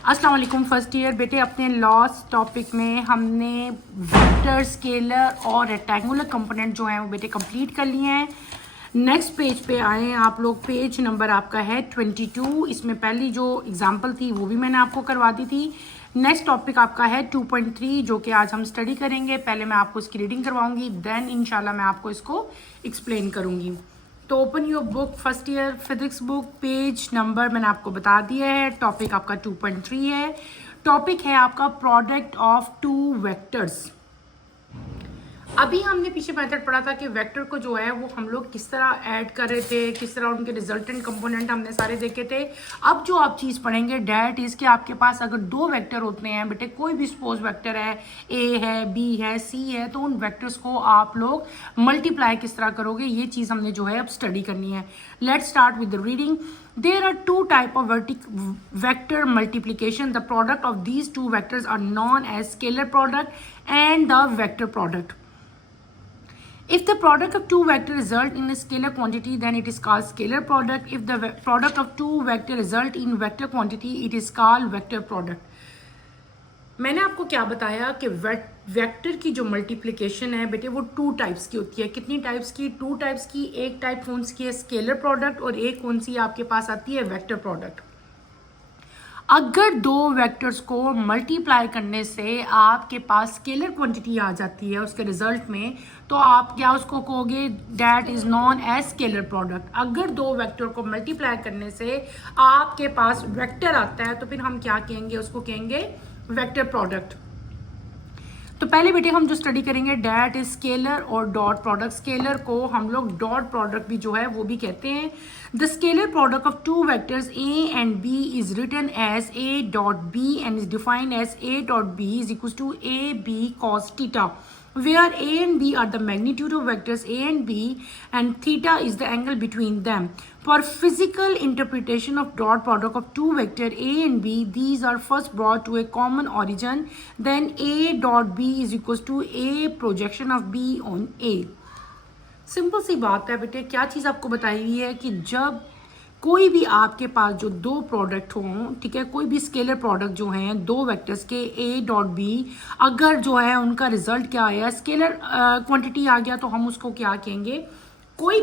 अस्सलाम वालेकुम first year बेटे। अपने लास्ट टॉपिक में हमने वेक्टर, स्केलर और रेक्टेंगुलर कंपोनेंट जो हैं वो बेटे कंप्लीट कर लिए हैं। नेक्स्ट पेज पे आए हैं आप लोग। पेज नंबर आपका है 22। इसमें पहली जो एग्जांपल थी वो भी मैंने आपको करवा दी थी। नेक्स्ट टॉपिक आपका है 2.3 जो कि आज हम स्टडी करेंगे। पहले मैं आपको इसकी रीडिंग करवाऊंगी, देन इंशाल्लाह मैं आपको इसको एक्सप्लेन करूंगी। तो open your book, first year physics book, page number मैंने आपको बता दिया है। टॉपिक आपका 2.3 है। टॉपिक है आपका प्रोडक्ट ऑफ टू वेक्टर्स। अभी हमने पीछे मेथड पढ़ा था कि वेक्टर को जो है वो हम लोग किस तरह ऐड कर रहे थे, किस तरह उनके रिजल्टेंट कंपोनेंट हमने सारे देखे थे। अब जो आप चीज़ पढ़ेंगे डैट इज कि आपके पास अगर दो वेक्टर होते हैं बेटे, कोई भी सपोज वेक्टर है, ए है, बी है, सी है, तो उन वेक्टर्स को आप लोग मल्टीप्लाई किस तरह करोगे, ये चीज़ हमने जो है अब स्टडी करनी है। Let's start with the reading. There are two type of vector multiplication. The product of these two vectors are known as scalar product and the vector product. If the product of two vectors result in a scalar quantity, then it is called scalar product. If the product of two vectors result in vector quantity, it is called vector product. मैंने आपको क्या बताया कि vector की जो multiplication है बेटे वो टू टाइप्स की होती है। कितनी टाइप्स की? टू टाइप्स की। एक टाइप कौन सी है? Scalar product. और एक कौन सी आपके पास आती है? Vector product. अगर दो वेक्टर्स को मल्टीप्लाई करने से आपके पास स्केलर क्वांटिटी आ जाती है उसके रिजल्ट में, तो आप क्या उसको कहोगे? That is known as scalar product. अगर दो वेक्टर को मल्टीप्लाई करने से आपके पास वेक्टर आता है तो फिर हम क्या कहेंगे? उसको कहेंगे वेक्टर प्रोडक्ट। तो पहले बेटे हम जो स्टडी करेंगे डैट इज स्केलर और डॉट प्रोडक्ट। स्केलर को हम लोग डॉट प्रोडक्ट भी जो है वो भी कहते हैं। The scalar product of two vectors A and B is written as A dot B and is defined as A dot B is equal to A B cos theta, where a and b are the magnitude of vectors a and b and theta is the angle between them. For physical interpretation of dot product of two vector a and b, these are first brought to a common origin, then a dot b is equals to a projection of b on a. Simple सी बात है बेटे। क्या चीज़ आपको बताई हुई है कि जब कोई भी आपके पास जो दो प्रोडक्ट हों, ठीक है, कोई भी स्केलर प्रोडक्ट जो हैं दो वेक्टर्स के ए डॉट बी, अगर जो है उनका रिजल्ट क्या आया, स्केलर क्वांटिटी आ गया, तो हम उसको क्या कहेंगे? कोई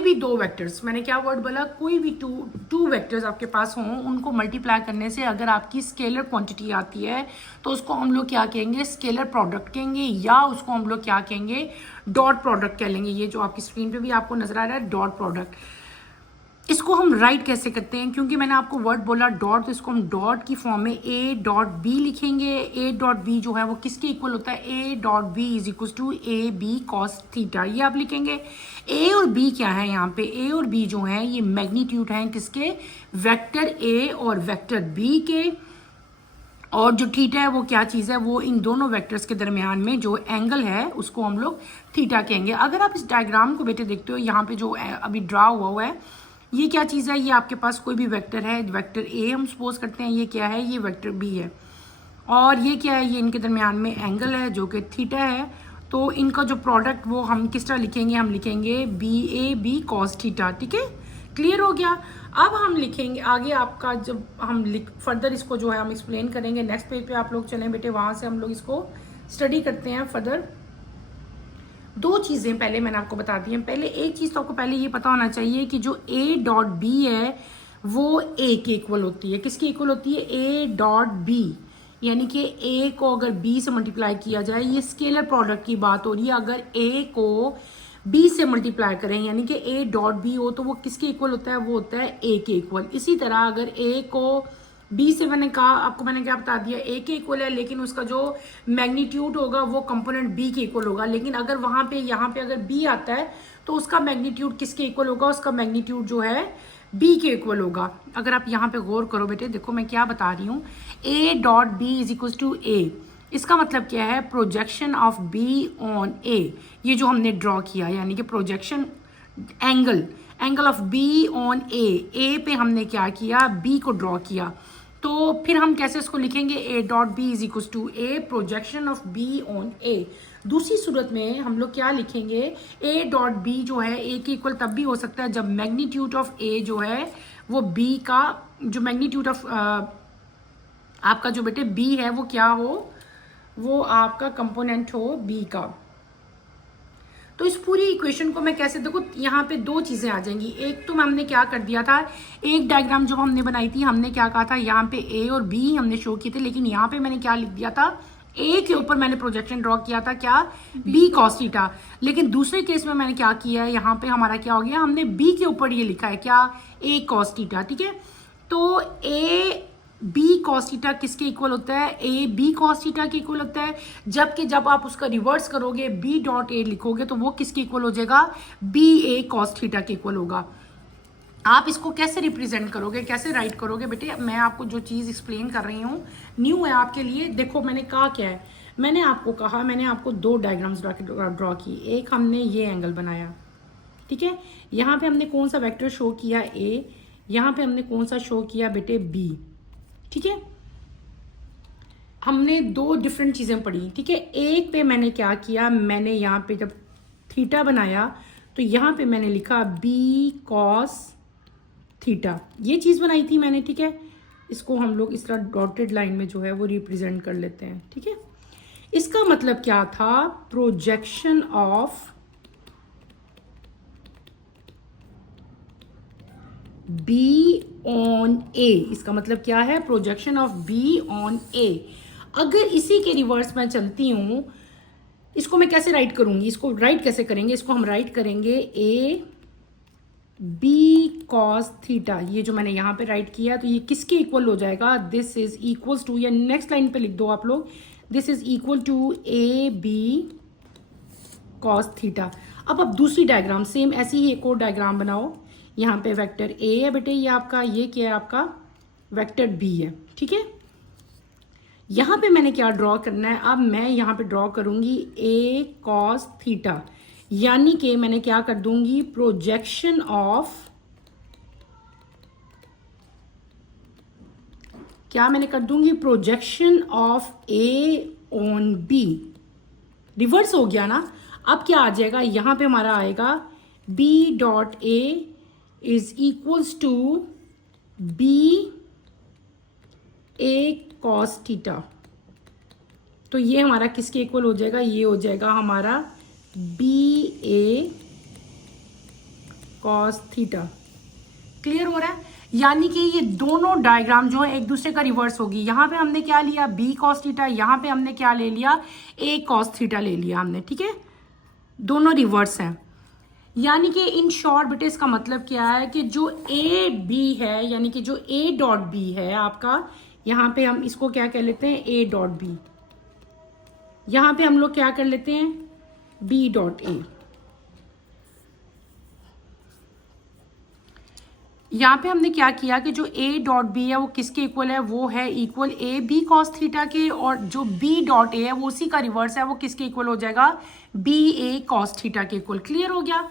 भी दो वेक्टर्स, मैंने क्या वर्ड बोला? कोई भी टू वेक्टर्स आपके पास हों, उनको मल्टीप्लाई करने से अगर आपकी स्केलर क्वांटिटी आती है तो उसको हम लोग क्या कहेंगे? स्केलर प्रोडक्ट कहेंगे, या उसको हम लोग क्या कहेंगे? डॉट प्रोडक्ट कह लेंगे। ये जो आपकी स्क्रीन पे भी आपको नजर आ रहा है डॉट प्रोडक्ट। इसको हम राइट कैसे करते हैं? क्योंकि मैंने आपको वर्ड बोला डॉट, तो इसको हम डॉट की फॉर्म में ए डॉट बी लिखेंगे। ए डॉट बी जो है वो किसके इक्वल होता है? A dot B is equal to A B cos theta, ये आप लिखेंगे। ए और बी क्या है यहाँ पे? ए और बी जो है ये मैग्नीट्यूड हैं किसके? वेक्टर ए और वेक्टर बी के। और जो थीटा है वो क्या चीज़ है? वो इन दोनों वेक्टर्स के दरमियान में जो एंगल है उसको हम लोग थीटा कहेंगे। अगर आप इस डायग्राम को बेटे देखते हो, यहाँ पे जो अभी ड्रा हुआ है ये क्या चीज़ है? ये आपके पास कोई भी वेक्टर है, वेक्टर ए हम सपोज करते हैं, ये क्या है? ये वेक्टर बी है। और ये क्या है? ये इनके दरमियान में एंगल है जो कि थीटा है। तो इनका जो प्रोडक्ट वो हम किस तरह लिखेंगे? हम लिखेंगे B A B cos theta. ठीक है, क्लियर हो गया? अब हम लिखेंगे आगे आपका, जब हम फर्दर इसको जो है हम एक्सप्लेन करेंगे। नेक्स्ट पेज पे आप लोग चलें बेटे, वहाँ से हम लोग इसको स्टडी करते हैं फर्दर। दो चीज़ें पहले मैंने आपको बता दी हैं। पहले एक चीज़ तो आपको पहले ये पता होना चाहिए कि जो ए डॉट बी है वो ए के इक्वल होती है। किसकी इक्वल होती है? A dot B. यानी कि ए को अगर बी से मल्टीप्लाई किया जाए, ये स्केलर प्रोडक्ट की बात हो रही है। अगर ए को बी से मल्टीप्लाई करें यानी कि ए डॉट बी हो, तो वो किसके इक्वल होता है? वो होता है ए के इक्वल। इसी तरह अगर ए को बी से, मैंने कहा आपको, मैंने क्या बता दिया? ए के इक्वल है, लेकिन उसका जो मैग्नीट्यूड होगा वो कंपोनेंट बी के इक्वल होगा। लेकिन अगर वहां पे यहाँ पे अगर बी आता है तो उसका मैग्नीट्यूड किसके इक्वल होगा? उसका मैग्नीट्यूड जो है बी के इक्वल होगा। अगर आप यहाँ पे गौर करो बेटे, देखो मैं क्या बता रही हूँ। A dot B is equal to A, इसका मतलब क्या है? Projection of B on A. ये जो हमने ड्रॉ किया यानी कि projection angle of B on A पे हमने क्या किया? बी को ड्रॉ किया। तो फिर हम कैसे इसको लिखेंगे? A dot B is equal to A projection of B on A. दूसरी सूरत में हम लोग क्या लिखेंगे? ए डॉट बी जो है ए के इक्वल तब भी हो सकता है जब मैग्नीट्यूड ऑफ ए जो है वो बी का जो मैग्नीट्यूड ऑफ आपका जो बेटे बी है वो क्या हो, वो आपका कंपोनेंट हो बी का। तो इस पूरी इक्वेशन को मैं कैसे, देखो यहाँ पे दो चीजें आ जाएंगी। एक तो हमने क्या कर दिया था, एक डायग्राम जो हमने बनाई थी, हमने क्या कहा था, यहाँ पे ए और बी हमने शो किए थे, लेकिन यहाँ पे मैंने क्या लिख दिया था, ए के ऊपर मैंने प्रोजेक्शन ड्रॉ किया था क्या, बी कॉस थीटा। लेकिन दूसरे केस में मैंने क्या किया है, यहाँ पे हमारा क्या हो गया, हमने बी के ऊपर ये लिखा है क्या, ए कॉस थीटा। ठीक है, तो ए बी कॉस थीटा किसके इक्वल होता है, ए बी कॉस थीटा के इक्वल होता है। जबकि जब आप उसका रिवर्स करोगे, बी डॉट ए लिखोगे, तो वो किसके इक्वल हो जाएगा, बी ए कॉस थीटा के इक्वल होगा। आप इसको कैसे रिप्रेजेंट करोगे, कैसे राइट करोगे बेटे, मैं आपको जो चीज़ एक्सप्लेन कर रही हूँ न्यू है आपके लिए। देखो मैंने कहा क्या है, मैंने आपको कहा, मैंने आपको दो डायग्राम्स ड्रॉ की। एक हमने ये एंगल बनाया, ठीक है, यहाँ पे हमने कौन सा वेक्टर शो किया, ए, यहाँ पे हमने कौन सा शो किया बेटे, बी। ठीक है, हमने दो डिफरेंट चीज़ें पढ़ी। ठीक है, एक पे मैंने क्या किया, मैंने यहाँ पे जब थीटा बनाया तो यहाँ पे मैंने लिखा बी कॉस थीटा, ये चीज़ बनाई थी मैंने। ठीक है, इसको हम लोग इस तरह डॉटेड लाइन में जो है वो रिप्रेजेंट कर लेते हैं। ठीक है, इसका मतलब क्या था, प्रोजेक्शन ऑफ बी ऑन ए, इसका मतलब क्या है, प्रोजेक्शन ऑफ बी ऑन ए। अगर इसी के रिवर्स मैं चलती हूं, इसको मैं कैसे राइट करूंगी, इसको राइट कैसे करेंगे, इसको हम राइट करेंगे ए बी कॉस थीटा। ये जो मैंने यहां पे राइट किया, तो ये किसके इक्वल हो जाएगा, दिस इज इक्वल्स टू, या नेक्स्ट लाइन पे लिख दो आप लोग, this is equal to A B cos theta. अब दूसरी डायग्राम सेम ऐसी ही एक और डायग्राम बनाओ। यहाँ पे वेक्टर ए है बेटे, ये आपका, ये क्या है आपका, वेक्टर बी है। ठीक है, यहाँ पे मैंने क्या ड्रॉ करना है, अब मैं यहाँ पे ड्रॉ करूंगी ए कॉस थीटा, यानी कि मैंने क्या कर दूंगी, प्रोजेक्शन ऑफ, क्या मैंने कर दूंगी, projection of A on B. Reverse हो गया ना, अब क्या आ जाएगा, यहाँ पे हमारा आएगा B dot A is equals to B A cos theta. तो ये हमारा किसके इक्वल हो जाएगा, ये हो जाएगा हमारा B A cos theta. Clear हो रहा है, यानी कि ये दोनों डायग्राम जो है एक दूसरे का रिवर्स होगी। यहाँ पे हमने क्या लिया, बी कॉस थीटा, यहाँ पे हमने क्या ले लिया, ए कॉस थीटा ले लिया हमने। ठीक है, दोनों रिवर्स हैं, यानी कि इन शॉर्ट बेटे इसका मतलब क्या है कि जो ए बी है, यानी कि जो ए डॉट बी है आपका, यहाँ पे हम इसको क्या कह लेते हैं, ए डॉट बी, यहाँ पे हम लोग क्या कर लेते हैं, बी डॉट ए। यहाँ पे हमने क्या किया कि जो ए डॉट बी है वो किसके इक्वल है, वो है equal A B cos theta के, और जो बी डॉट ए है वो उसी का रिवर्स है, वो किसके इक्वल हो जाएगा, बी ए कॉस थीटा के इक्वल। क्लियर हो गया,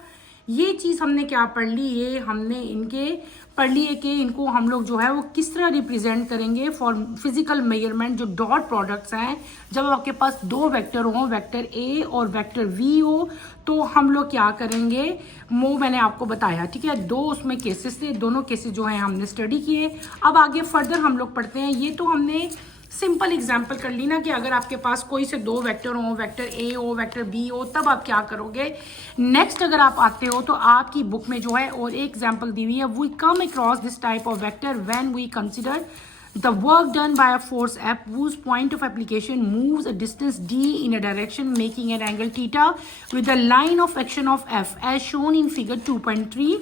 ये चीज़ हमने क्या पढ़ ली, ये हमने इनके पढ़ ली है कि इनको हम लोग जो है वो किस तरह रिप्रेजेंट करेंगे फॉर फिजिकल मेजरमेंट। जो डॉट प्रोडक्ट्स हैं, जब आपके पास दो वेक्टर हो, वेक्टर ए और वेक्टर वी हो, तो हम लोग क्या करेंगे, वो मैंने आपको बताया। ठीक है, दो उसमें केसेस थे, दोनों केसेस जो हैं हमने स्टडी किए। अब आगे फर्दर हम लोग पढ़ते हैं। ये तो हमने सिंपल एग्जाम्पल कर ली ना कि अगर आपके पास कोई से दो वेक्टर हो, वेक्टर ए हो, वेक्टर बी हो, तब आप क्या करोगे। नेक्स्ट अगर आप आते हो तो आपकी बुक में जो है और एक एग्जाम्पल दी हुई है, we come across this type of vector when we consider the work done by a force F whose point of application moves a distance d in a direction making an angle theta with the line of action of F as shown in figure 2.3.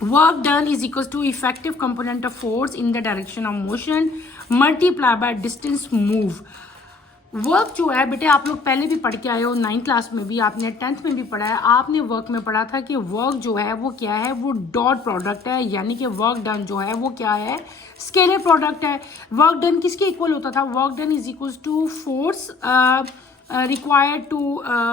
Work done is equals to effective component of force in the direction of motion multiplied by distance move. Work जो है बेटे आप लोग पहले भी पढ़ के आए हो, 9th क्लास में भी, आपने 10th में भी पढ़ा है। आपने वर्क में पढ़ा था कि वर्क जो है वो क्या है, वो डॉट प्रोडक्ट है, यानी कि वर्क डन जो है वो क्या है, स्केलर प्रोडक्ट है। वर्क डन किसके इक्वल होता था, work done is equal to force required to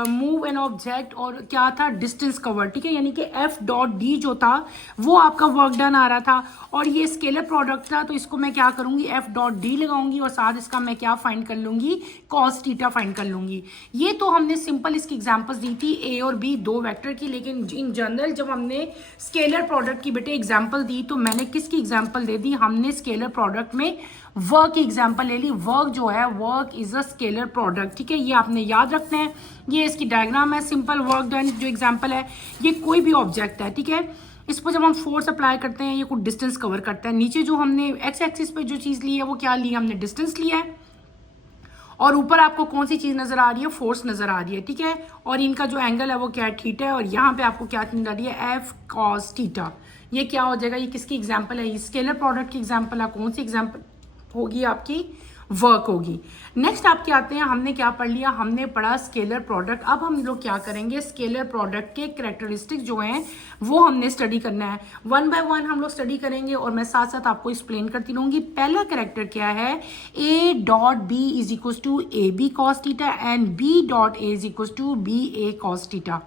move an object, और क्या था, डिस्टेंस कवर, ठीक है, यानी कि एफ डॉट डी जो था वो आपका वर्क डन आ रहा था, और ये स्केलर प्रोडक्ट था, तो इसको मैं क्या करूंगी, एफ डॉट डी लगाऊंगी और साथ इसका मैं क्या फाइंड कर लूंगी, कॉस थीटा फाइंड कर लूंगी। ये तो हमने सिंपल इसकी एग्जांपल्स दी थी ए और बी दो वेक्टर की, लेकिन इन जनरल जब हमने स्केलर प्रोडक्ट की बेटे एग्जांपल दी तो मैंने किसकी एग्जांपल दे दी, हमने स्केलर प्रोडक्ट में वर्क की एग्जांपल ले ली। वर्क जो है, work is a scalar product, ठीक है, ये आपने याद रखना है। ये इसकी डायग्राम है, सिंपल वर्क डन जो एग्जांपल है, ये कोई भी ऑब्जेक्ट है, ठीक है, इस पर जब हम फोर्स अप्लाई करते हैं ये कुछ डिस्टेंस कवर करता है। नीचे जो हमने एक्स एक्सिस पे जो चीज ली है वो क्या ली है, हमने डिस्टेंस लिया है, और ऊपर आपको कौन सी चीज नजर आ रही है, फोर्स नजर आ रही है, ठीक है, और इनका जो एंगल है वो क्या है, थीटा है, और यहाँ पे आपको क्या नजर आ रही है, एफ कॉस थीटा। ये क्या हो जाएगा, ये किसकी एग्जांपल है, ये स्केलर प्रोडक्ट की एग्जांपल है। कौन सी एग्जांपल होगी आपकी, वर्क होगी। नेक्स्ट आपके आते हैं, हमने क्या पढ़ लिया, हमने पढ़ा स्केलर प्रोडक्ट। अब हम लोग क्या करेंगे, स्केलर प्रोडक्ट के कैरेक्टरिस्टिक्स जो हैं वो हमने स्टडी करना है, वन बाय वन हम लोग स्टडी करेंगे, और मैं साथ साथ आपको एक्सप्लेन करती रहूंगी। पहला कैरेक्टर क्या है, A dot B is equal to A B cos theta and B dot A is equal to B A cos theta.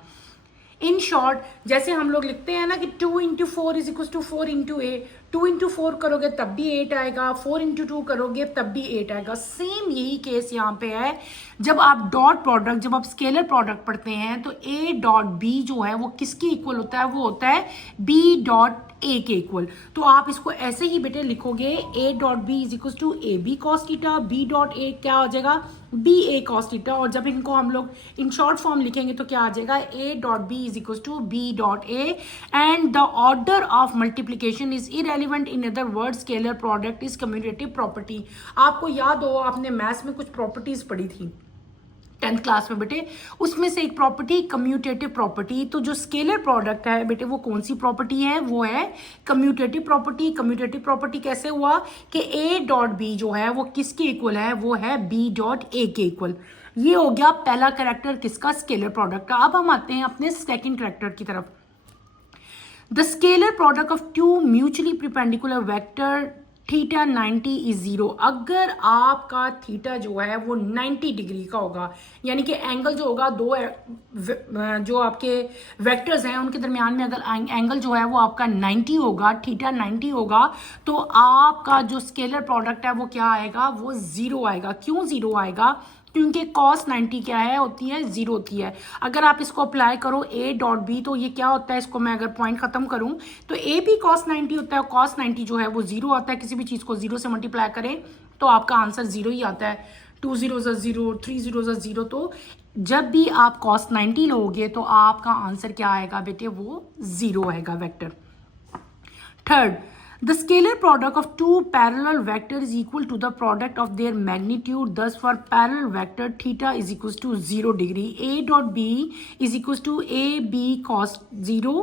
In short, जैसे हम लोग लिखते हैं ना कि 2 into 4 is equal to 4 into A, 2 into 4 करोगे तब भी 8 आएगा, 4 इंटू 2 करोगे तब भी 8 आएगा। सेम यही केस यहाँ पे है, जब आप डॉट प्रोडक्ट, जब आप स्केलर प्रोडक्ट पढ़ते हैं तो ए डॉट बी जो है वो किसके इक्वल होता है, वो होता है बी डॉट ए के इक्वल। तो आप इसको ऐसे ही बेटे लिखोगे, A dot B is equal to A B cos theta, B dot A क्या हो जाएगा, बी ए कॉस थीटा, और जब इनको हम लोग इन शॉर्ट फॉर्म लिखेंगे तो क्या आ जाएगा, A dot B is equal to B dot A, and the order of multiplication is irrelevant, in other word scalar product is commutative property. आपको याद हो, आपने मैथ्स में कुछ प्रॉपर्टीज पढ़ी थी 10th क्लास में बेटे, उसमें से एक प्रॉपर्टी कम्यूटेटिव प्रॉपर्टी। तो जो स्केलर प्रोडक्ट है बेटे वो कौन सी प्रॉपर्टी है, वो है कम्यूटेटिव प्रॉपर्टी। कम्यूटेटिव प्रॉपर्टी कैसे हुआ कि ए डॉट बी जो है वो किसके इक्वल है, वो है बी डॉट ए के इक्वल। ये हो गया पहला कैरेक्टर किसका, स्केलर प्रोडक्ट का। अब हम आते हैं अपने सेकेंड कैरेक्टर की तरफ। The scalar product of two mutually perpendicular vector theta 90 is zero. अगर आपका थीटा जो है वो 90 डिग्री का होगा, यानी कि एंगल जो होगा दो जो आपके वेक्टर्स हैं उनके दरमियान में अगर एंगल जो है वो आपका 90 होगा, थीटा 90 होगा, तो आपका जो स्केलर प्रोडक्ट है वो क्या आएगा, वो जीरो आएगा। क्यों जीरो आएगा, क्योंकि cos 90 क्या है, होती है जीरो होती है। अगर आप इसको अप्लाई करो a डॉट बी, तो ये क्या होता है, इसको मैं अगर पॉइंट खत्म करूं तो a भी cos 90 होता है, cos 90 जो है वो जीरो आता है। किसी भी चीज को जीरो से मल्टीप्लाई करें तो आपका आंसर जीरो ही आता है। 2 zeros are zero, 3 zeros are zero. तो जब भी आप cos 90 लोगे तो आपका आंसर क्या आएगा बेटे, वो जीरो आएगा vector. Third, the scalar product of two parallel vectors is equal to the product of their magnitude. Thus, for parallel vector, theta is equals to 0 degree. A dot B is equals to AB cos 0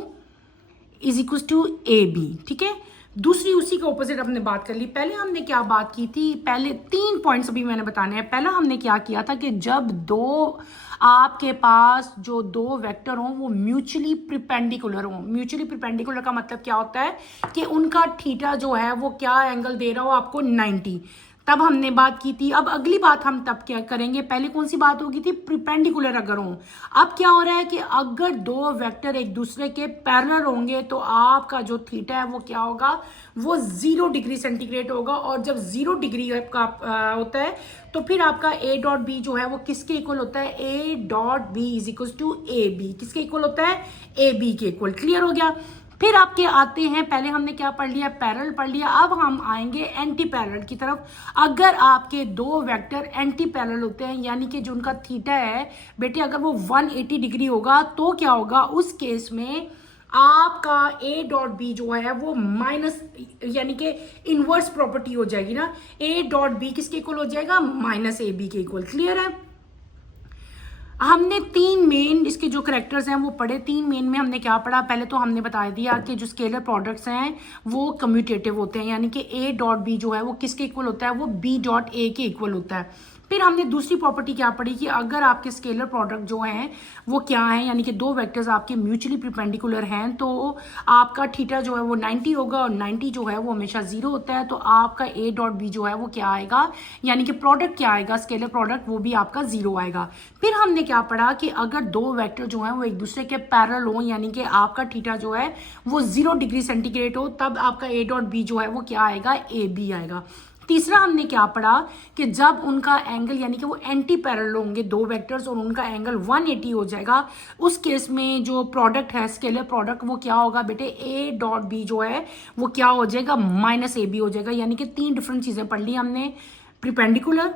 is equals to AB. ठीक है, दूसरी उसी के opposite हमने बात कर ली। पहले हमने क्या बात की थी, पहले 3 पॉइंट्स अभी मैंने बताने हैं। पहला हमने क्या किया था कि जब दो आपके पास जो दो वेक्टर हों वो म्यूचुअली परपेंडिकुलर हों। म्यूचुअली परपेंडिकुलर का मतलब क्या होता है कि उनका थीटा जो है वो क्या एंगल दे रहा हो आपको, 90। तब हमने बात की थी। अब अगली बात हम तब क्या करेंगे, पहले कौन सी बात होगी थी, परपेंडिकुलर अगर हो। अब क्या हो रहा है कि अगर दो वेक्टर एक दूसरे के पैरेलल होंगे तो आपका जो थीटा है वो क्या होगा, वो 0 डिग्री सेंटीग्रेड होगा। और जब 0 डिग्री का होता है तो फिर आपका ए डॉट बी जो है वो किसके इक्वल होता है, A dot B is equal to A B. किसके इक्वल होता है, ए बी के इक्वल। क्लियर हो गया। फिर आपके आते हैं, पहले हमने क्या पढ़ लिया, पैरेलल पढ़ लिया। अब हम आएंगे एंटी पैरेलल की तरफ। अगर आपके दो वेक्टर एंटी पैरेलल होते हैं, यानी कि जो उनका थीटा है बेटे अगर वो 180 डिग्री होगा, तो क्या होगा, उस केस में आपका ए डॉट बी जो है वो माइनस, यानी कि इनवर्स प्रॉपर्टी हो जाएगी ना। ए डॉट बी किसके इक्वल हो जाएगा, माइनस ए बी के इक्वल। क्लियर है। हमने 3 मेन इसके जो करेक्टर्स हैं वो पढ़े। 3 मेन में हमने क्या पढ़ा, पहले तो हमने बता दिया कि जो स्केलर प्रोडक्ट्स हैं वो कम्यूटेटिव होते हैं, यानी कि ए डॉट बी जो है वो किसके इक्वल होता है, वो बी डॉट ए के इक्वल होता है। फिर हमने दूसरी प्रॉपर्टी क्या पढ़ी कि अगर आपके स्केलर प्रोडक्ट जो हैं वो क्या हैं, यानी कि दो वेक्टर्स आपके म्यूचुअली परपेंडिकुलर हैं, तो आपका थीटा जो है वो 90 होगा और 90 जो है वो हमेशा 0 होता है, तो आपका ए डॉट बी जो है वो क्या आएगा, यानी कि प्रोडक्ट क्या आएगा, स्केलर प्रोडक्ट, वो भी आपका 0 आएगा। फिर हमने क्या पढ़ा कि अगर दो वेक्टर जो है वो एक दूसरे के पैरेलल हो, यानी कि आपका थीटा जो है वो 0 डिग्री सेंटीग्रेड हो, तब आपका ए डॉट बी जो है वो क्या आएगा, ए बी आएगा। तीसरा हमने क्या पढ़ा कि जब उनका एंगल यानी कि वो एंटी पैरेलल होंगे दो वेक्टर्स और उनका एंगल 180 हो जाएगा, उस केस में जो प्रोडक्ट है स्केलर प्रोडक्ट वो क्या होगा बेटे, ए डॉट बी जो है वो क्या हो जाएगा, माइनस ए बी हो जाएगा। यानी कि तीन डिफरेंट चीजें पढ़ ली हमने, परपेंडिकुलर,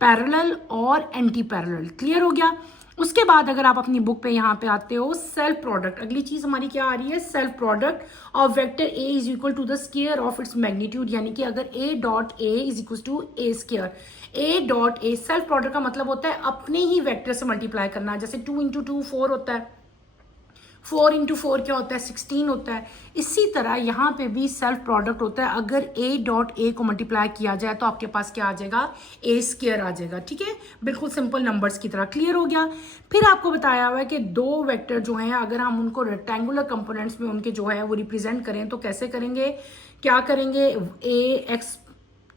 पैरेलल और एंटी पैरेलल। क्लियर हो गया। उसके बाद अगर आप अपनी बुक पे यहाँ पे आते हो, सेल्फ प्रोडक्ट, अगली चीज हमारी क्या आ रही है, self product of vector A is equal to the square of its magnitude, यानी कि अगर A dot A is equal to A square, A dot A, self product का मतलब होता है अपने ही वेक्टर से मल्टीप्लाई करना। जैसे 2 इंटू 2 4 होता है, 4 इंटू 4 क्या होता है, 16 होता है। इसी तरह यहाँ पे भी सेल्फ प्रोडक्ट होता है, अगर ए डॉट ए को मल्टीप्लाई किया जाए तो आपके पास क्या आ जाएगा, ए स्क्वायर आ जाएगा। ठीक है, बिल्कुल सिंपल नंबर्स की तरह। क्लियर हो गया। फिर आपको बताया हुआ है कि दो वेक्टर जो हैं अगर हम उनको रेक्टेंगुलर कंपोनेंट्स में उनके जो है वो रिप्रेजेंट करें तो कैसे करेंगे, क्या करेंगे, ए एक्स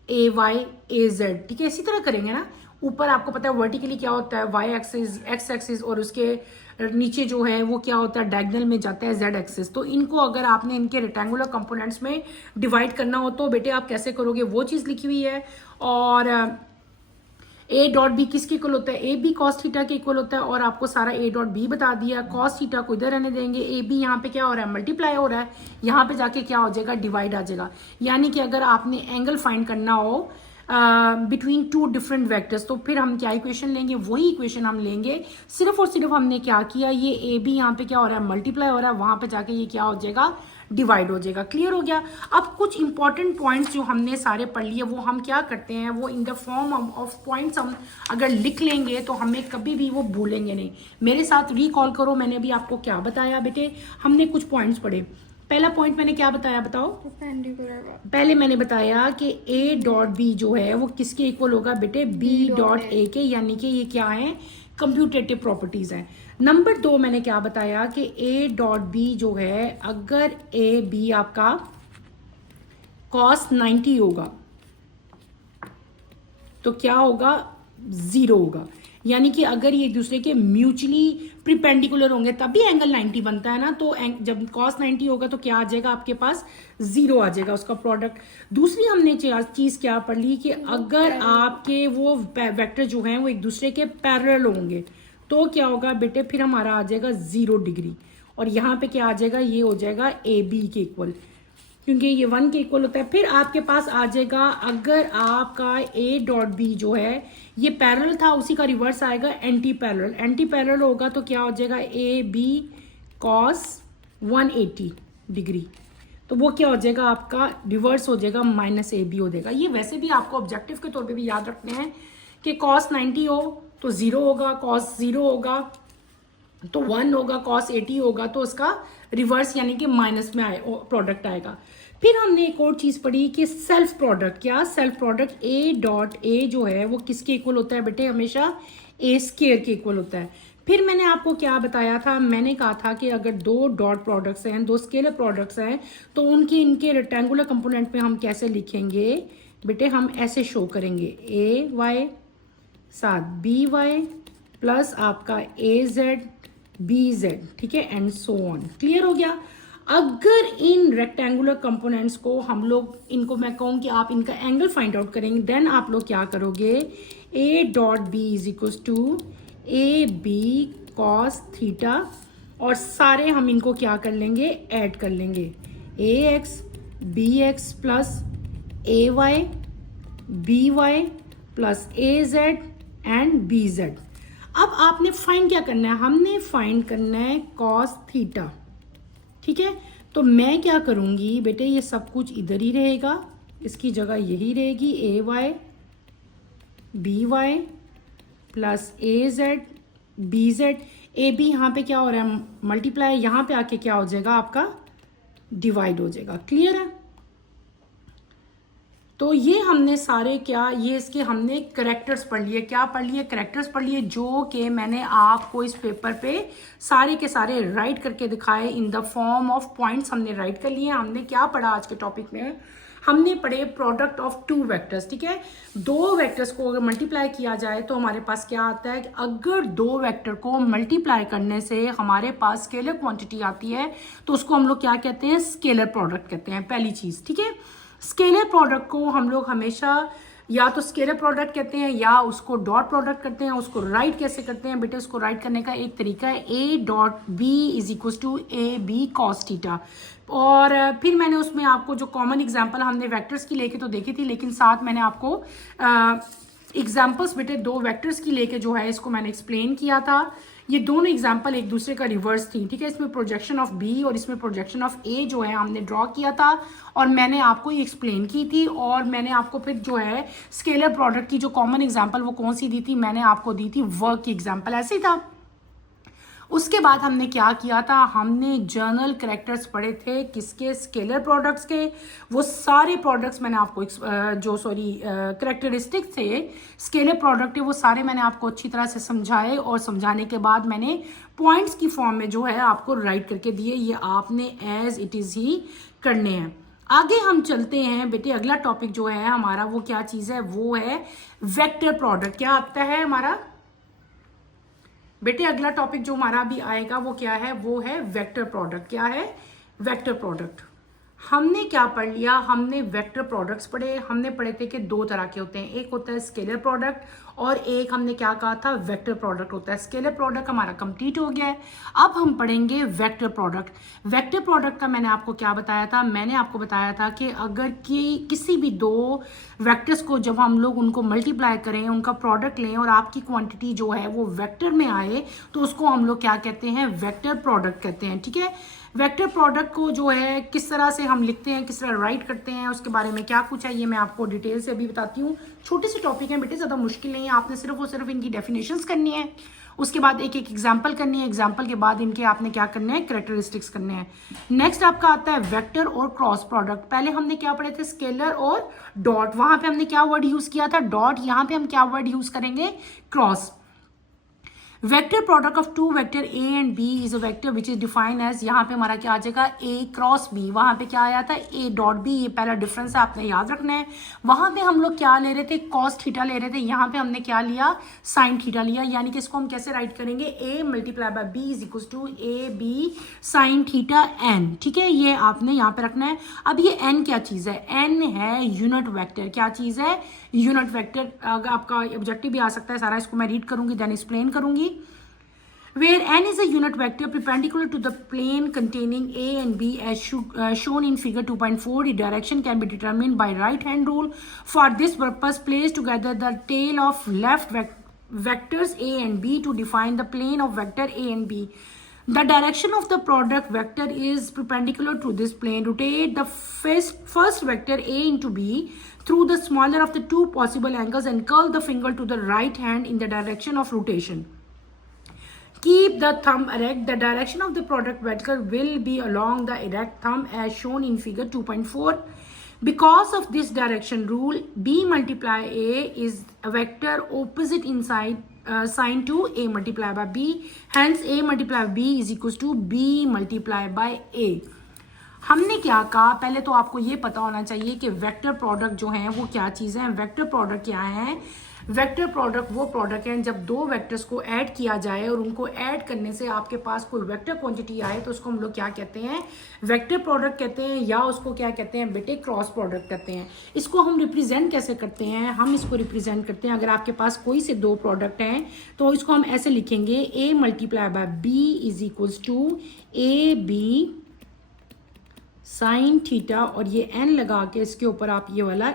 ए वाई ए जेड, ठीक है, इसी तरह करेंगे ना। ऊपर आपको पता है वर्टिकली क्या होता है, वाई एक्सिस, एक्स एक्सिस, और उसके नीचे जो है वो क्या होता है, डायगोनल में जाता है जेड एक्सिस। तो इनको अगर आपने इनके रेक्टेंगुलर कंपोनेंट्स में डिवाइड करना हो तो बेटे आप कैसे करोगे, वो चीज़ लिखी हुई है। और ए डॉट बी किसके इक्वल होता है, ए बी कॉस थीटा के इक्वल होता है, और आपको सारा ए डॉट बी बता दिया। कॉस थीटा को इधर रहने देंगे, ए बी यहाँ पे क्या हो रहा है, मल्टीप्लाई हो रहा है, यहाँ पे जाके क्या हो जाएगा, डिवाइड आ जाएगा। यानी कि अगर आपने एंगल फाइंड करना हो बिटवीन टू डिफरेंट वेक्टर्स तो फिर हम क्या इक्वेशन लेंगे, वही इक्वेशन हम लेंगे। सिर्फ और सिर्फ हमने क्या किया, ये ए बी यहाँ पे क्या हो रहा है, मल्टीप्लाई हो रहा है, वहां पे जाके ये क्या हो जाएगा, डिवाइड हो जाएगा। क्लियर हो गया। अब कुछ इंपॉर्टेंट पॉइंट्स जो हमने सारे पढ़ लिए वो हम क्या करते हैं, वो in the form of points हम अगर लिख लेंगे तो हमें कभी भी वो भूलेंगे नहीं। मेरे साथ रिकॉल करो, मैंने अभी आपको क्या बताया बेटे, हमने कुछ पॉइंट्स पढ़े। पहला पॉइंट मैंने क्या बताया, बताओ। पहले मैंने बताया कि ए डॉट बी जो है वो किसके इक्वल होगा बेटे, बी डॉट ए के, यानी कि ये क्या है, कंप्यूटेटिव प्रॉपर्टीज हैं। नंबर 2 मैंने क्या बताया कि ए डॉट बी जो है अगर ए बी आपका कॉस 90 होगा तो क्या होगा, 0 होगा। यानी कि अगर ये एक दूसरे के म्यूचुअली प्रिपेंडिकुलर होंगे तभी एंगल 90 बनता है ना, तो जब कॉस 90 होगा तो क्या आ जाएगा आपके पास, 0 आ जाएगा उसका प्रोडक्ट। दूसरी हमने चीज क्या पढ़ ली कि अगर आपके वो वेक्टर जो हैं वो एक दूसरे के पैरेलल होंगे तो क्या होगा बेटे, फिर हमारा आ जाएगा 0 डिग्री, और यहाँ पे क्या आ जाएगा, ये हो जाएगा ए बी के इक्वल, क्योंकि ये 1 के इक्वल होता है। फिर आपके पास आ जाएगा अगर आपका ए डॉट बी जो है ये पैरेलल था, उसी का रिवर्स आएगा एंटी पैरेलल। एंटी पैरेलल होगा तो क्या हो जाएगा, ए बी कॉस 180 डिग्री, तो वो क्या हो जाएगा आपका, रिवर्स हो जाएगा, माइनस ए बी हो जाएगा। ये वैसे भी आपको ऑब्जेक्टिव के तौर पे भी याद रखने हैं कि कॉस 90 हो तो 0 होगा, कॉस 0 होगा तो 1 होगा, कॉस 80 होगा तो उसका रिवर्स यानी कि माइनस में प्रोडक्ट आएगा। फिर हमने एक और चीज पढ़ी कि सेल्फ प्रोडक्ट, क्या सेल्फ प्रोडक्ट, ए डॉट ए जो है वो किसके इक्वल होता है बेटे, हमेशा ए स्क्वायर के इक्वल होता है। फिर मैंने आपको क्या बताया था, मैंने कहा था कि अगर दो डॉट प्रोडक्ट्स हैं, दो स्केलर प्रोडक्ट्स हैं, तो इनके रेक्टेंगुलर कंपोनेंट पे हम कैसे लिखेंगे बेटे, हम ऐसे शो करेंगे, ए वाई साथ बी वाई प्लस आपका ए जेड बी जेड, ठीक है, एंड सो ऑन। क्लियर हो गया। अगर इन रेक्टेंगुलर कंपोनेंट्स को हम लोग इनको मैं कहूँ कि आप इनका एंगल फाइंड आउट करेंगे, देन आप लोग क्या करोगे, A dot B is equal to A B cos theta, और सारे हम इनको क्या कर लेंगे, ऐड कर लेंगे, A x B x plus A y B y plus A z and B z. अब आपने फाइंड क्या करना है, हमने फाइंड करना है कॉस थीटा, ठीक है। तो मैं क्या करूंगी बेटे, ये सब कुछ इधर ही रहेगा, इसकी जगह यही रहेगी, A y B y plus A z B z. A B यहाँ पे क्या हो रहा है, मल्टीप्लाई, यहाँ पे आके क्या हो जाएगा आपका, डिवाइड हो जाएगा। क्लियर है। तो ये हमने सारे क्या, ये इसके हमने करेक्टर्स पढ़ लिए। क्या पढ़ लिए? करेक्टर्स पढ़ लिए, जो कि मैंने आपको इस पेपर पे सारे के सारे राइट करके दिखाए in the form of points हमने राइट कर लिए। हमने क्या पढ़ा आज के टॉपिक में? हमने पढ़े प्रोडक्ट ऑफ टू वेक्टर्स, ठीक है। दो वेक्टर्स को अगर मल्टीप्लाई किया जाए तो हमारे पास क्या आता है? अगर दो वेक्टर को मल्टीप्लाई करने से हमारे पास स्केलर क्वांटिटी आती है तो उसको हम लोग क्या कहते हैं? स्केलर प्रोडक्ट कहते हैं, पहली चीज, ठीक है। स्केलर प्रोडक्ट को हम लोग हमेशा या तो स्केलर प्रोडक्ट कहते हैं या उसको डॉट प्रोडक्ट करते हैं। उसको राइट कैसे करते हैं बेटे? उसको राइट करने का एक तरीका है, A dot B is equal to A B cos theta. और फिर मैंने उसमें आपको जो कॉमन एग्जांपल हमने वेक्टर्स की लेके तो देखी थी, लेकिन साथ मैंने आपको एग्जांपल्स बेटे दो वेक्टर्स की लेके जो है इसको मैंने एक्सप्लेन किया था। ये दोनों एग्जाम्पल एक दूसरे का रिवर्स थी, ठीक है। इसमें प्रोजेक्शन ऑफ बी और इसमें प्रोजेक्शन ऑफ ए जो है हमने ड्रॉ किया था और मैंने आपको ये एक्सप्लेन की थी। और मैंने आपको फिर जो है स्केलर प्रोडक्ट की जो कॉमन एग्जाम्पल वो कौन सी दी थी? मैंने आपको दी थी वर्क की एग्जाम्पल, ऐसे ही था। उसके बाद हमने क्या किया था? हमने जर्नल कैरेक्टर्स पढ़े थे किसके? स्केलर प्रोडक्ट्स के। वो सारे प्रोडक्ट्स मैंने आपको कैरेक्टरिस्टिक्स थे स्केलर प्रोडक्ट के, वो सारे मैंने आपको अच्छी तरह से समझाए और समझाने के बाद मैंने पॉइंट्स की फॉर्म में जो है आपको राइट करके दिए। ये आपने एज इट इज ही करने हैं। आगे हम चलते हैं बेटे, अगला टॉपिक जो है हमारा वो क्या चीज है? वो है वेक्टर प्रोडक्ट। क्या आता है हमारा बेटे? अगला टॉपिक जो हमारा अभी आएगा वो क्या है? वो है वेक्टर प्रोडक्ट। क्या है? Vector product. हमने क्या पढ़ लिया? हमने वेक्टर प्रोडक्ट्स पढ़े। हमने पढ़े थे कि दो तरह के होते हैं, एक होता है स्केलर प्रोडक्ट और एक हमने क्या कहा था? वेक्टर प्रोडक्ट होता है। स्केलर प्रोडक्ट हमारा कंप्लीट हो गया है। अब हम पढ़ेंगे वेक्टर प्रोडक्ट। वेक्टर प्रोडक्ट का मैंने आपको क्या बताया था? मैंने आपको बताया था कि अगर किसी भी दो वेक्टर्स को जब हम लोग उनको मल्टीप्लाई करें, उनका प्रोडक्ट लें और आपकी क्वांटिटी जो है वो वेक्टर में आए तो उसको हम लोग क्या कहते हैं? वेक्टर प्रोडक्ट कहते हैं, ठीक है। वेक्टर प्रोडक्ट को जो है किस तरह से हम लिखते हैं, किस तरह राइट करते हैं, उसके बारे में क्या कुछ है ये मैं आपको डिटेल से अभी बताती हूँ। छोटे से टॉपिक हैं बेटे, ज़्यादा मुश्किल नहीं है। आपने सिर्फ और सिर्फ इनकी डेफिनेशंस करनी है, उसके बाद एक एक एग्जाम्पल करनी है, एग्जाम्पल के बाद इनके आपने क्या करने हैं? कैरेक्टरिस्टिक्स करने हैं। नेक्स्ट आपका आता है वेक्टर और क्रॉस प्रोडक्ट। पहले हमने क्या पढ़े थे? स्केलर और डॉट। वहां पे हमने क्या वर्ड यूज किया था? डॉट। यहाँ पे हम क्या वर्ड यूज करेंगे? Cross. Vector product of two vector A and B is a vector which is defined as, यहाँ पे हमारा क्या आ जाएगा? A cross B. वहां पे क्या आया था? A dot B. ये पहला डिफरेंस है, आपने याद रखना है। वहां पे हम लोग क्या ले रहे थे? कॉस थीटा ले रहे थे। यहाँ पे हमने क्या लिया? साइन थीटा लिया। यानी कि इसको हम कैसे राइट करेंगे? A multiply by B is equal to A B sine theta n, ठीक है। ये आपने यहाँ पे रखना है। अब ये एन क्या चीज है? एन है यूनिट वेक्टर। क्या चीज है? Unit vector. अगर आपका ऑब्जेक्टिव भी आ सकता है सारा, इसको मैं रीड करूंगी देन एक्सप्लेन करूंगी। Where n is a unit vector perpendicular to the plane containing A and B as shown in figure 2.4, the direction can be determined by right hand rule. For this purpose, place together the tail of left vectors A and B to define the plane of vector A and B. The direction of the product vector is perpendicular to this plane. Rotate the first vector A into B through the smaller of the two possible angles and curl the finger to the right hand in the direction of rotation. Keep the thumb erect. The direction of the product vector will be along the erect thumb as shown in figure 2.4. Because of this direction rule, B multiply A is a vector opposite inside sign to A multiply by B. Hence, A multiply by B is equals to B multiply by A. हमने क्या कहा? पहले तो आपको ये पता होना चाहिए कि वेक्टर प्रोडक्ट जो हैं वो क्या चीज़ है। वेक्टर प्रोडक्ट क्या है? वेक्टर प्रोडक्ट वो प्रोडक्ट हैं जब दो वेक्टर्स को ऐड किया जाए और उनको ऐड करने से आपके पास कोई वेक्टर क्वांटिटी आए तो उसको हम लोग क्या कहते हैं? वेक्टर प्रोडक्ट कहते हैं, या उसको क्या कहते हैं बेटे? क्रॉस प्रोडक्ट कहते हैं। इसको हम रिप्रेजेंट कैसे करते हैं? हम इसको रिप्रेजेंट करते हैं, अगर आपके पास कोई से दो प्रोडक्ट हैं तो इसको हम ऐसे लिखेंगे, A multiply by B is equals to A B sine theta, और ये एन लगा के इसके ऊपर आप ये वाला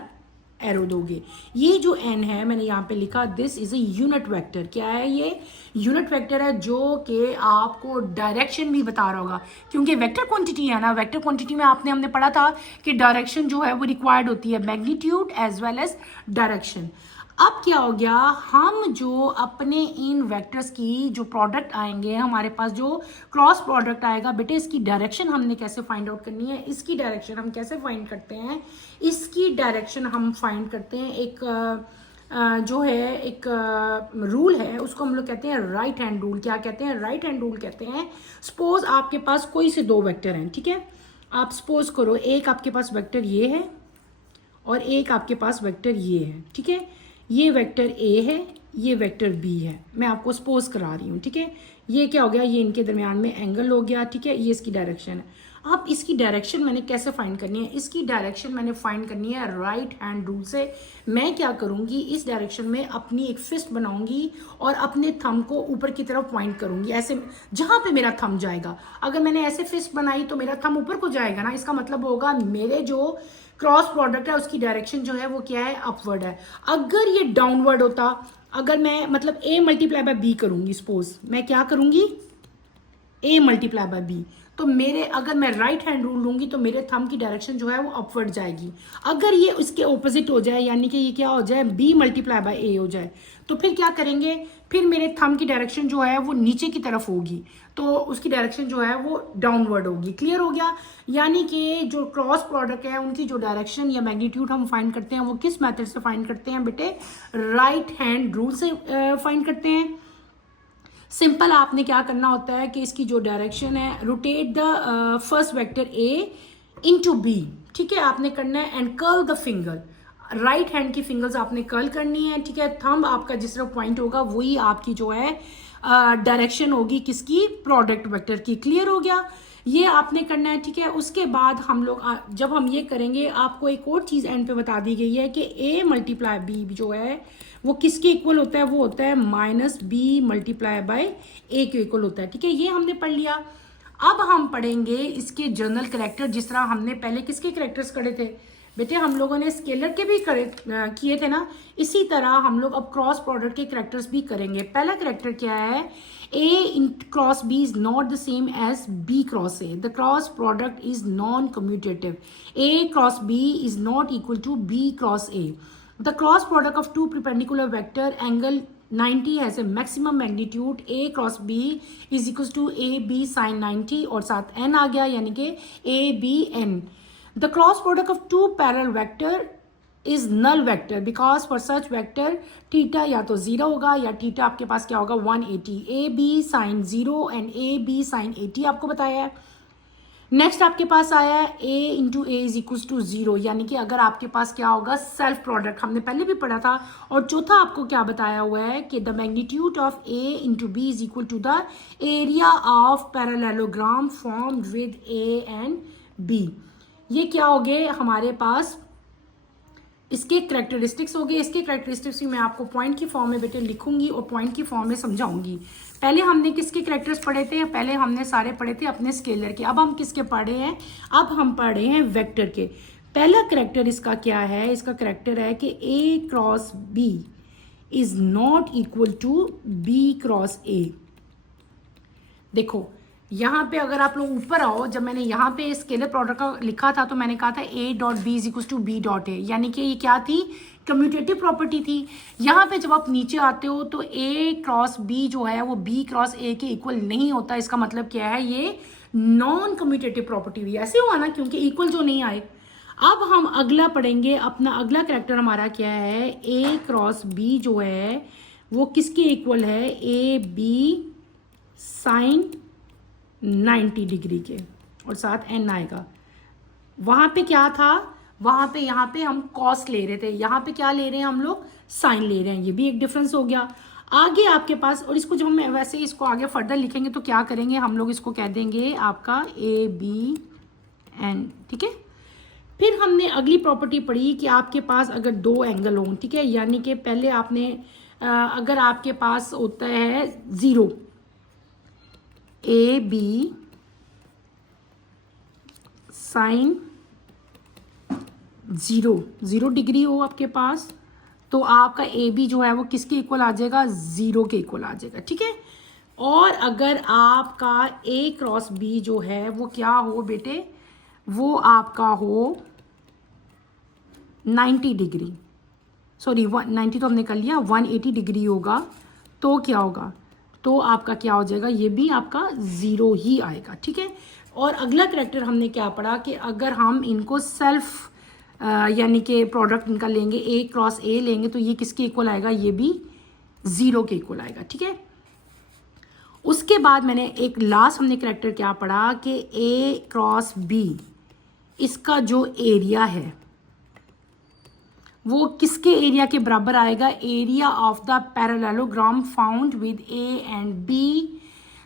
एरो दोगे। ये जो एन है मैंने यहाँ पे लिखा, this is a unit vector. क्या है ये? यूनिट वेक्टर है जो कि आपको डायरेक्शन भी बता रहा होगा, क्योंकि वेक्टर क्वांटिटी है ना। वेक्टर क्वांटिटी में हमने पढ़ा था कि डायरेक्शन जो है वो रिक्वायर्ड होती है, magnitude as well as direction. अब क्या हो गया, हम जो अपने इन वेक्टर्स की जो प्रोडक्ट आएंगे, हमारे पास जो क्रॉस प्रोडक्ट आएगा बेटे, इसकी डायरेक्शन हमने कैसे फाइंड आउट करनी है। इसकी डायरेक्शन हम कैसे फाइंड करते हैं, इसकी डायरेक्शन हम फाइंड करते हैं एक जो है एक रूल है, उसको हम लोग कहते हैं राइट हैंड रूल। क्या कहते हैं, राइट हैंड रूल कहते हैं। सपोज आपके पास कोई से दो वेक्टर हैं, ठीक है। आप सपोज करो एक आपके पास वेक्टर ये है और एक आपके पास वेक्टर ये है, ठीक है। ये वेक्टर ए है, ये वेक्टर बी है, मैं आपको सपोज करा रही हूँ, ठीक है। ये क्या हो गया, ये इनके दरमियान में एंगल हो गया, ठीक है। ये इसकी डायरेक्शन है। अब इसकी डायरेक्शन मैंने कैसे फाइंड करनी है, इसकी डायरेक्शन मैंने फाइंड करनी है राइट हैंड रूल से। मैं क्या करूँगी, इस डायरेक्शन में अपनी एक फिस्ट बनाऊंगी और अपने थंब को ऊपर की तरफ पॉइंट करूंगी, ऐसे जहाँ पे मेरा थंब जाएगा। अगर मैंने ऐसे फिस्ट बनाई तो मेरा थंब ऊपर को जाएगा ना, इसका मतलब होगा मेरे जो क्रॉस प्रोडक्ट है उसकी डायरेक्शन जो है वो क्या है, अपवर्ड है। अगर ये डाउनवर्ड होता, अगर मैं मतलब a मल्टीप्लाई बाय बी करूंगी, सपोज मैं क्या करूंगी, a मल्टीप्लाई बाय बी, तो मेरे अगर मैं राइट हैंड रूल लूंगी तो मेरे थंब की डायरेक्शन जो है वो अपवर्ड जाएगी। अगर ये इसके ऑपोजिट हो जाए, यानी कि ये क्या हो जाए, b मल्टीप्लाई बाय a हो जाए, तो फिर क्या करेंगे, फिर मेरे थंब की डायरेक्शन जो है वो नीचे की तरफ होगी, तो उसकी डायरेक्शन जो है वो डाउनवर्ड होगी। क्लियर हो गया। यानी कि जो क्रॉस प्रोडक्ट है उनकी जो डायरेक्शन या मैग्नीट्यूड हम फाइंड करते हैं वो किस मेथड से फाइंड करते हैं बेटे, राइट हैंड रूल से फाइंड करते हैं। सिंपल आपने क्या करना होता है कि इसकी जो डायरेक्शन है, rotate the first vector A into B, ठीक है, आपने करना है। And curl the finger, right hand की फिंगर्स आपने कर्ल करनी है, ठीक है। थंब आपका जिस तरह पॉइंट होगा वही आपकी जो है डायरेक्शन होगी किसकी, प्रोडक्ट वेक्टर की। क्लियर हो गया, ये आपने करना है, ठीक है। उसके बाद हम लोग जब हम ये करेंगे, आपको एक और चीज एंड पे बता दी गई है कि a मल्टीप्लाई बी जो है वो किसके इक्वल होता है, वो होता है माइनस बी मल्टीप्लाई बाय ए के इक्वल होता है, ठीक है। ये हमने पढ़ लिया। अब हम पढ़ेंगे इसके जनरल कैरेक्टर, जिस तरह हमने पहले किसके कैरेक्टर्स करे थे बेटे, हम लोगों ने स्केलर के भी किए थे ना, इसी तरह हम लोग अब क्रॉस प्रोडक्ट के कैरेक्टर्स भी करेंगे। पहला कैरेक्टर क्या है, a in cross b is not the same as b cross a. The cross product is non-commutative. A cross b is not equal to b cross a. The cross product of two perpendicular vector angle 90 has a maximum magnitude. A cross b is equals to a b sin 90 और साथ n आ गया, यानी कि a b n. The cross product of two parallel vector is null vector because for such vector theta या तो 0 होगा या theta आपके पास क्या होगा 180. A B sine 0 and A B sine 80 आपको बताया है। नेक्स्ट आपके पास आया है a into A is equal to 0, यानी कि अगर आपके पास क्या होगा, सेल्फ प्रोडक्ट, हमने पहले भी पढ़ा था। और चौथा आपको क्या बताया हुआ है कि the magnitude of a into B is equal to the area of parallelogram formed with a and b। ये क्या हो गए हमारे पास, इसके करेक्टरिस्टिक्स हो गए। इसके करेक्टरिस्टिक्स भी मैं आपको पॉइंट की फॉर्म में बेटे लिखूंगी और पॉइंट की फॉर्म में समझाऊंगी। पहले हमने किसके करेक्टर्स पढ़े थे, पहले हमने सारे पढ़े थे अपने स्केलर के। अब हम किसके पढ़े हैं, अब हम पढ़े हैं वेक्टर के। पहला करेक्टर इसका क्या है, इसका करेक्टर है कि a cross b is not equal to b cross a। देखो यहाँ पे अगर आप लोग ऊपर आओ, जब मैंने यहाँ पे स्केलर प्रोडक्ट का लिखा था तो मैंने कहा था a dot B is equal to B dot A, यानी कि ये क्या थी, कम्यूटेटिव प्रॉपर्टी थी। यहाँ पे जब आप नीचे आते हो तो a क्रॉस b जो है वो b क्रॉस a के इक्वल नहीं होता। इसका मतलब क्या है, ये नॉन कम्यूटेटिव प्रॉपर्टी हुई। ऐसे हुआ ना, क्योंकि इक्वल जो नहीं आए। अब हम अगला पढ़ेंगे, अपना अगला कैरेक्टर हमारा क्या है, a क्रॉस b जो है वो किसके इक्वल है, ए बी साइन 90 डिग्री के, और साथ n आएगा। वहां पे क्या था, वहां पे यहाँ पे हम कॉस ले रहे थे, यहाँ पे क्या ले रहे हैं हम लोग, साइन ले रहे हैं। ये भी एक डिफरेंस हो गया। आगे आपके पास, और इसको जब हम वैसे इसको आगे फर्दर लिखेंगे तो क्या करेंगे हम लोग, इसको कह देंगे आपका ए बी एन, ठीक है। फिर हमने अगली प्रॉपर्टी पढ़ी कि आपके पास अगर दो एंगल हों, ठीक है, यानी कि पहले आपने अगर आपके पास होता है 0, ए बी साइन 0 डिग्री हो आपके पास, तो आपका ए बी जो है वो किसके इक्वल आ जाएगा, 0 के इक्वल आ जाएगा, ठीक है। और अगर आपका ए क्रॉस बी जो है वो क्या हो बेटे, वो आपका हो 90 डिग्री, सॉरी 190 तो हमने कर लिया, 180 डिग्री होगा तो क्या होगा, तो आपका क्या हो जाएगा, ये भी आपका 0 ही आएगा, ठीक है। और अगला करेक्टर हमने क्या पढ़ा कि अगर हम इनको सेल्फ यानी कि प्रोडक्ट इनका लेंगे, ए क्रॉस ए लेंगे, तो ये किसके इक्वल आएगा, ये भी 0 के इक्वल आएगा, ठीक है। उसके बाद मैंने एक लास्ट हमने करेक्टर क्या पढ़ा कि ए क्रॉस बी, इसका जो एरिया है वो किसके एरिया के बराबर आएगा, area of the parallelogram found with A and B.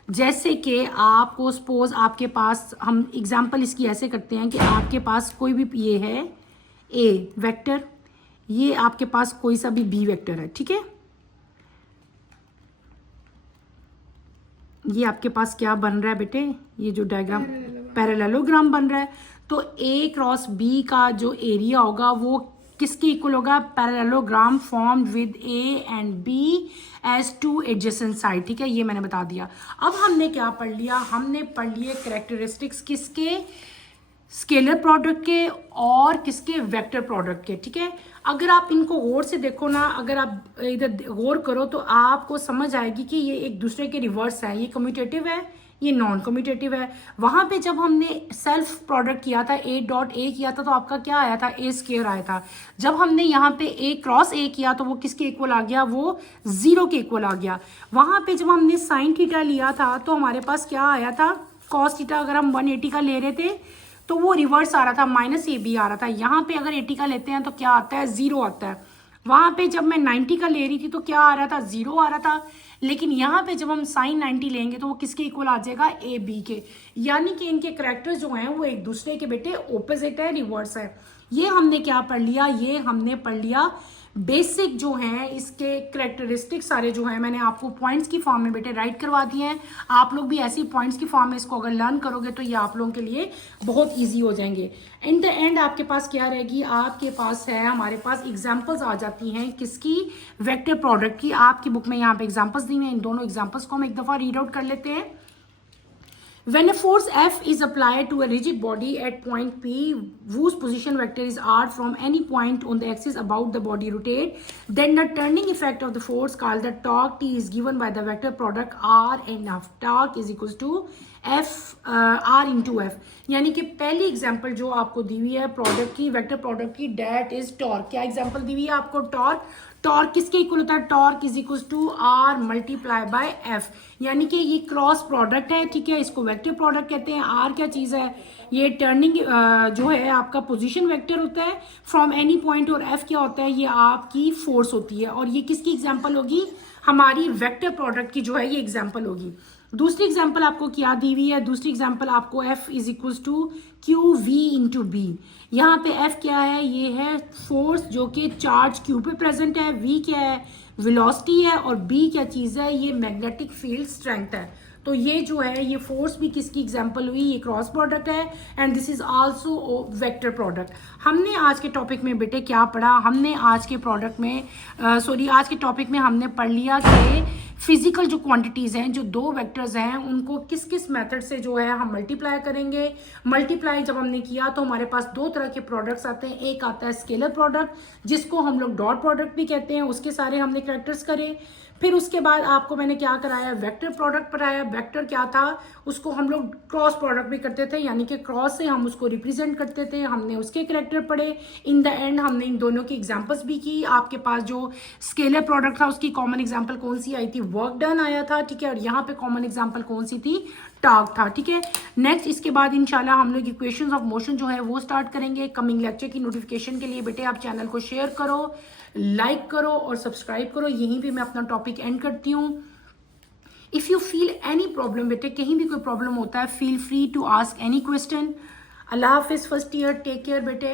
जैसे कि आपको सपोज आपके पास, हम एग्जांपल इसकी ऐसे करते हैं कि आपके पास कोई भी ये है ए वेक्टर, ये आपके पास कोई सा भी बी वेक्टर है, ठीक है। ये आपके पास क्या बन रहा है बेटे, ये जो डायग्राम पैरेललोग्राम बन रहा है, तो ए क्रॉस बी का जो एरिया होगा वो किसके इक्वल होगा, parallelogram formed with A and B as two adjacent side, ठीक है। ये मैंने बता दिया। अब हमने क्या पढ़ लिया, हमने पढ़ लिए कैरेक्टरिस्टिक्स किसके, स्केलर प्रोडक्ट के और किसके, वेक्टर प्रोडक्ट के, ठीक है। अगर आप इनको गौर से देखो ना, अगर आप इधर गौर करो तो आपको समझ आएगी कि ये एक दूसरे के रिवर्स है, ये कम्यूटेटिव है, ये नॉन कम्यूटेटिव है। वहां पे जब हमने सेल्फ प्रोडक्ट किया था, ए डॉट ए किया था, तो आपका क्या आया था, ए स्क्वायर आया था। जब हमने यहाँ पे ए क्रॉस ए किया तो वो किसके इक्वल आ गया, वो 0 के इक्वल आ गया। वहां पे जब हमने साइन थीटा लिया था तो हमारे पास क्या आया था, कॉस थीटा अगर हम 180 का ले रहे थे तो वो रिवर्स आ रहा था, माइनस ए बी आ रहा था। यहाँ पे अगर 80 का लेते हैं तो क्या आता है, 0 आता है। वहां पे जब मैं 90 का ले रही थी तो क्या आ रहा था, 0 आ रहा था। लेकिन यहाँ पे जब हम साइन 90 लेंगे तो वो किसके इक्वल आ जाएगा, ए बी के। यानी कि इनके करेक्टर्स जो हैं वो एक दूसरे के बेटे ऑपोजिट है, रिवर्स है। ये हमने क्या पढ़ लिया, ये हमने पढ़ लिया बेसिक जो है इसके करेक्टरिस्टिक सारे जो हैं मैंने आपको पॉइंट्स की फॉर्म में बेटे राइट करवा दिए हैं। आप लोग भी ऐसी पॉइंट्स की फॉर्म में इसको अगर लर्न करोगे तो ये आप लोगों के लिए बहुत इजी हो जाएंगे। इन द एंड आपके पास क्या रहेगी, आपके पास है, हमारे पास एग्जांपल्स आ जाती हैं किसकी, वेक्टर प्रोडक्ट की। आपकी बुक में यहाँ पे एग्जांपल्स दी हुई हैं, इन दोनों एग्जांपल्स को हम एक दफा रीड आउट कर लेते हैं। When a force F is applied to a rigid body at point P, whose position vector is r from any point on the axis about the body rotate, then the turning effect of the force called the torque T is given by the vector product r and F. Torque is equals to F r into F. यानी कि पहली example जो आपको दी हुई है product की, vector product की, that is torque. क्या एग्जांपल दी हुई है आपको, टॉर्क। टॉर्क किसके इक्वल होता है, torque is equal to R multiply by F. यानी कि ये क्रॉस प्रोडक्ट है, ठीक है, इसको वेक्टर प्रोडक्ट कहते हैं। आर क्या चीज है, ये टर्निंग जो है आपका पोजीशन वेक्टर होता है फ्रॉम एनी पॉइंट, और एफ क्या होता है, ये आपकी फोर्स होती है। और ये किसकी एग्जांपल होगी, हमारी वेक्टर प्रोडक्ट की जो है ये एग्जांपल होगी। दूसरी एग्जांपल आपको क्या दी हुई है, दूसरी एग्जांपल आपको F is equal to Q V into B. यहाँ पे एफ क्या है, ये है फोर्स जो कि चार्ज क्यू पे प्रेजेंट है, वी क्या है, वेलोसिटी है, और बी क्या चीज है, ये मैग्नेटिक फील्ड स्ट्रेंथ है। तो ये जो है ये फोर्स भी किसकी एग्जांपल हुई, ये क्रॉस प्रोडक्ट है, and this is also vector product. हमने आज के टॉपिक में बेटे क्या पढ़ा, हमने आज के प्रोडक्ट में आज के टॉपिक में हमने पढ़ लिया कि फिजिकल जो क्वांटिटीज हैं, जो दो वेक्टर्स हैं, उनको किस किस मेथड से जो है हम मल्टीप्लाई करेंगे। मल्टीप्लाई जब हमने किया तो हमारे पास दो तरह के प्रोडक्ट्स आते हैं, एक आता है स्केलर प्रोडक्ट जिसको हम लोग डॉट प्रोडक्ट भी कहते हैं, उसके सारे हमने कैरेक्टर्स करे। फिर उसके बाद आपको मैंने क्या कराया, वेक्टर प्रोडक्ट पढ़ाया। वेक्टर क्या था, उसको हम लोग क्रॉस प्रोडक्ट भी करते थे, यानी कि क्रॉस से हम उसको रिप्रेजेंट करते थे, हमने उसके कैरेक्टर पढ़े। इन द एंड हमने इन दोनों की एग्जांपल्स भी की। आपके पास जो स्केलर प्रोडक्ट था उसकी कॉमन एग्जांपल कौन सी आई थी, वर्क डन आया था, ठीक है, और यहाँ पे कॉमन एग्जांपल कौन सी थी, टॉर्क था, ठीक है। नेक्स्ट इसके बाद इंशाल्लाह हम लोग इक्वेशंस ऑफ मोशन जो है वो स्टार्ट करेंगे। कमिंग लेक्चर की नोटिफिकेशन के लिए बेटे आप चैनल को शेयर करो, लाइक करो और सब्सक्राइब करो। यहीं पे मैं अपना टॉपिक एंड करती हूँ। If you feel any problem बेटे, कहीं भी कोई प्रॉब्लम होता है, feel free to ask any question. अल्लाह हाफिज, फर्स्ट ईयर, टेक केयर बेटे।